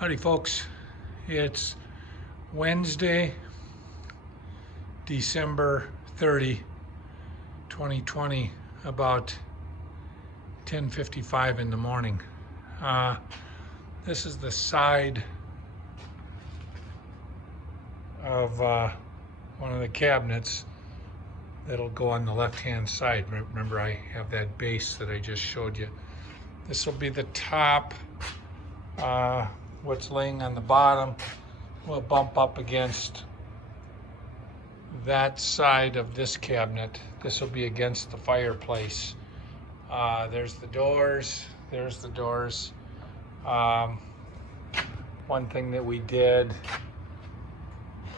Howdy folks, it's Wednesday, December 30, 2020, about 10:55 in the morning. This is the side of one of the cabinets that'll go on the left-hand side. Remember, I have that base that I just showed you. This will be the top. What's laying on the bottom will bump up against that side of this cabinet. This will be against the fireplace. There's the doors. There's the doors. One thing that we did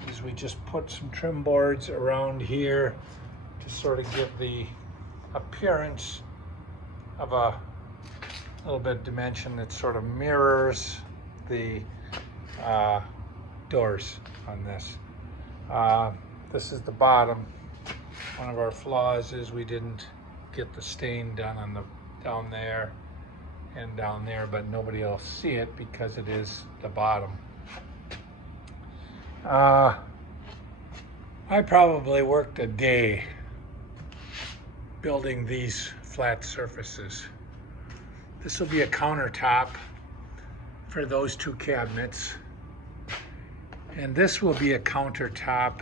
is we just put some trim boards around here to sort of give the appearance of a little bit of dimension that sort of mirrors the doors on this. This is the bottom. One of our flaws is we didn't get the stain done on the down there and down there, but nobody will see it because it is the bottom. I probably worked a day building these flat surfaces. This will be a countertop for those two cabinets, and this will be a countertop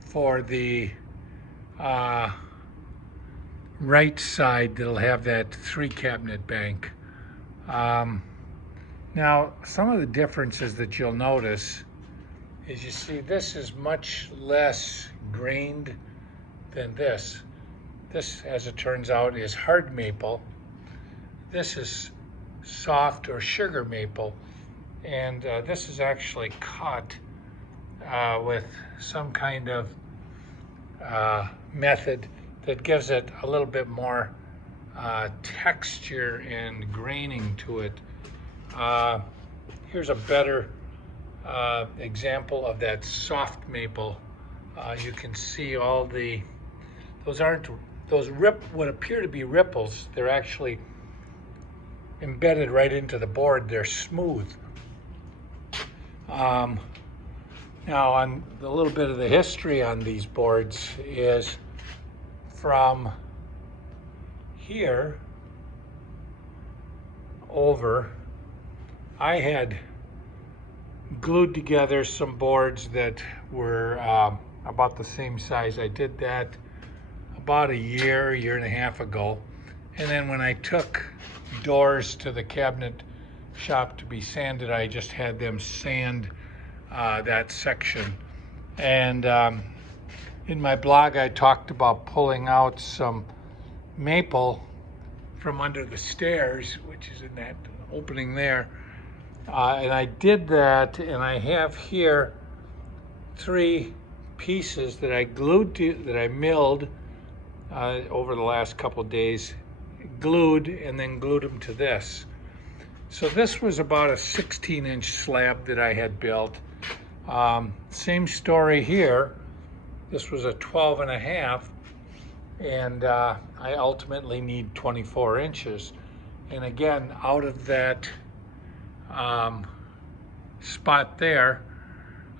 for the right side that'll have that 3-cabinet bank. Now, some of the differences that you'll notice is, you see, this is much less grained than this. This, as it turns out, is hard maple. This is soft or sugar maple, and this is actually cut with some kind of method that gives it a little bit more texture and graining to it. Here's a better example of that soft maple. You can see all the, those aren't, those what appear to be ripples, they're actually embedded right into the board. They're smooth. Now, on a little bit of the history on these boards is from here over, I had glued together some boards that were about the same size. I did that about a year and a half ago. And then when I took doors to the cabinet shop to be sanded, I just had them sand that section. And in my blog, I talked about pulling out some maple from under the stairs, which is in that opening there. And I did that, and I have here 3 pieces that I glued to, that I milled over the last couple of days, glued, and then glued them to this. So this was about a 16-inch slab that I had built. Same story here. This was a 12.5, and I ultimately need 24 inches. And again, out of that spot there,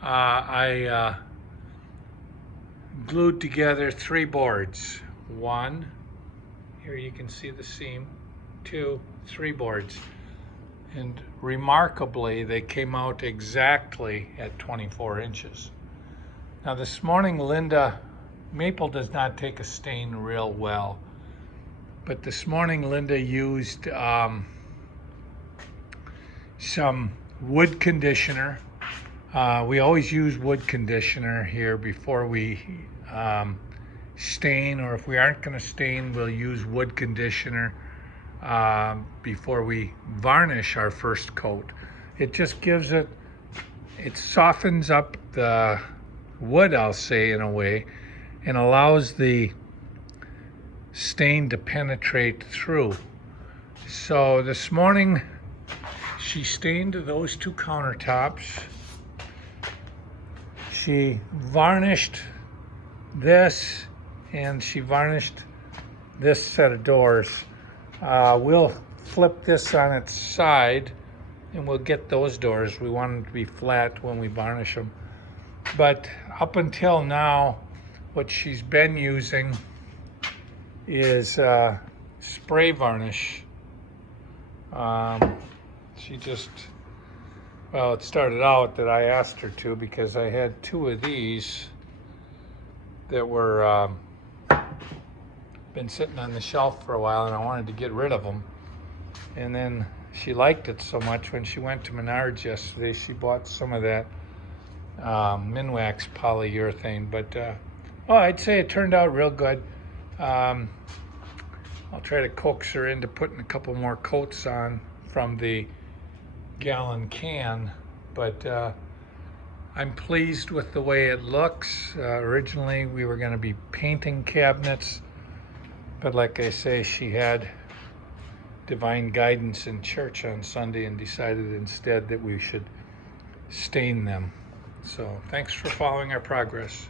I glued together 3 boards. 1, here you can see the seam, 2, 3 boards. And remarkably, they came out exactly at 24 inches. Now this morning, maple does not take a stain real well, but this morning Linda used some wood conditioner. We always use wood conditioner here before we stain, or if we aren't going to stain, we'll use wood conditioner before we varnish our first coat. It just gives it softens up the wood, I'll say, in a way, and allows the stain to penetrate through. So this morning she stained those 2 countertops. She varnished this, and she varnished this set of doors. We'll flip this on its side and we'll get those doors. We want them to be flat when we varnish them. But up until now, what she's been using is spray varnish. She just, well, it started out that I asked her to because I had two of these that were been sitting on the shelf for a while, and I wanted to get rid of them. And then she liked it so much, when she went to Menards yesterday, she bought some of that Minwax polyurethane. But oh, I'd say it turned out real good. I'll try to coax her into putting a couple more coats on from the gallon can, but I'm pleased with the way it looks. Originally we were going to be painting cabinets, but like I say, she had divine guidance in church on Sunday and decided instead that we should stain them. So thanks for following our progress.